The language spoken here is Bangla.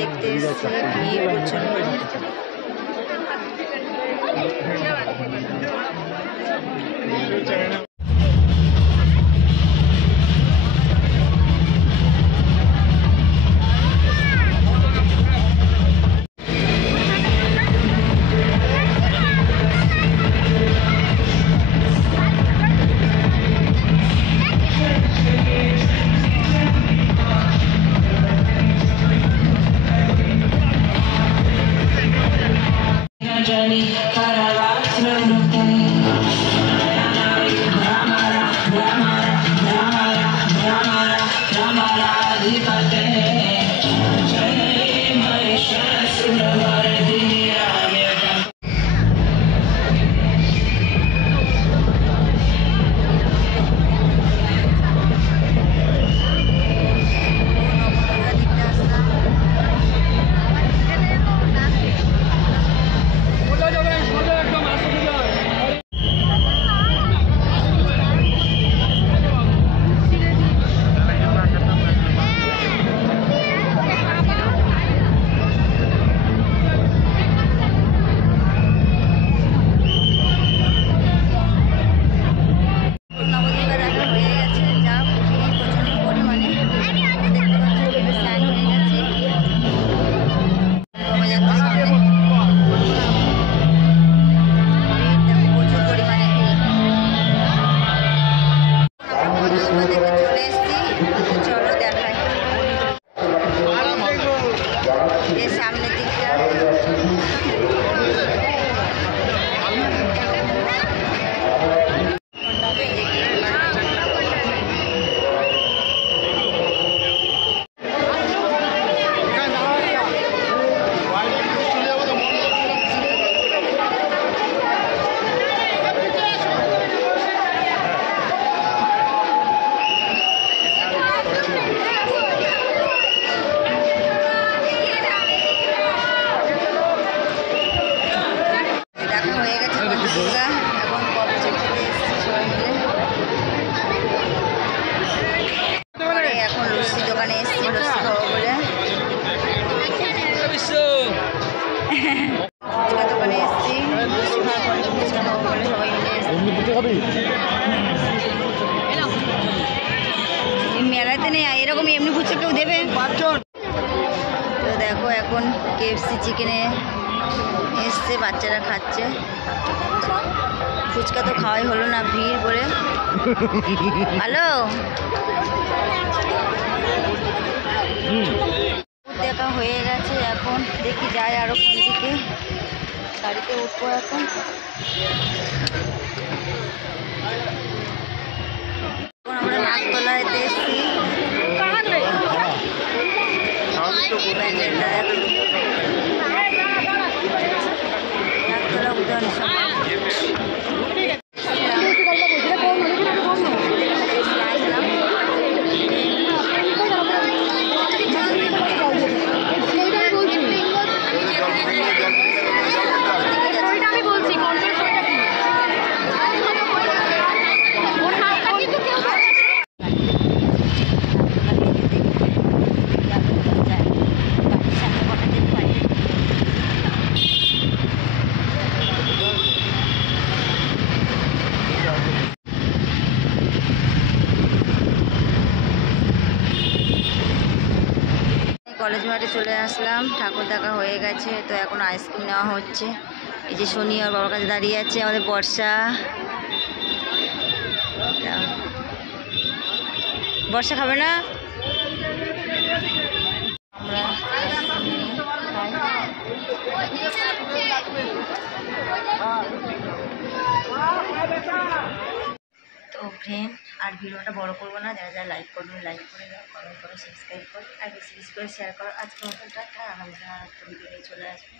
দেখতে এসেছি, ভিড় প্রচন্ড। সামনের দিকটা মেলাতে নেই এরকম এমনি ফুচকা কেউ দেবে। তো দেখো এখন KFC চিকেনে এসছে, বাচ্চারা খাচ্ছে। ফুচকা তো খাওয়াই হলো না, ভিড় বলে। হ্যালো, দেখা হয়ে গেছে। এখন দেখি যাই আরো কোন দিকে, গাড়িতে উঠবো এখন। আমরা নাকতলাতে এসেছি। নাকতলা উদ্যান কলেজ মাঠে চলে আসলাম। ঠাকুর দেখা হয়ে গেছে, তো এখন আইসক্রিম নেওয়া হচ্ছে। এই যে শনি আর বাবার কাছে দাঁড়িয়ে আছে আমাদের বর্ষা। বর্ষা খাবে না? তো ফ্রেন্ড, আর ভিডিওটা বড় করবো না। যারা যারা লাইক করবেন লাইক করে দাও, কমেন্ট করো, সাবস্ক্রাইব করো, আর বেশি বেশি করে শেয়ার করো। আজকে মতন টাটা, আমাদের আর একটা ভিডিও নিয়ে চলে আসবে।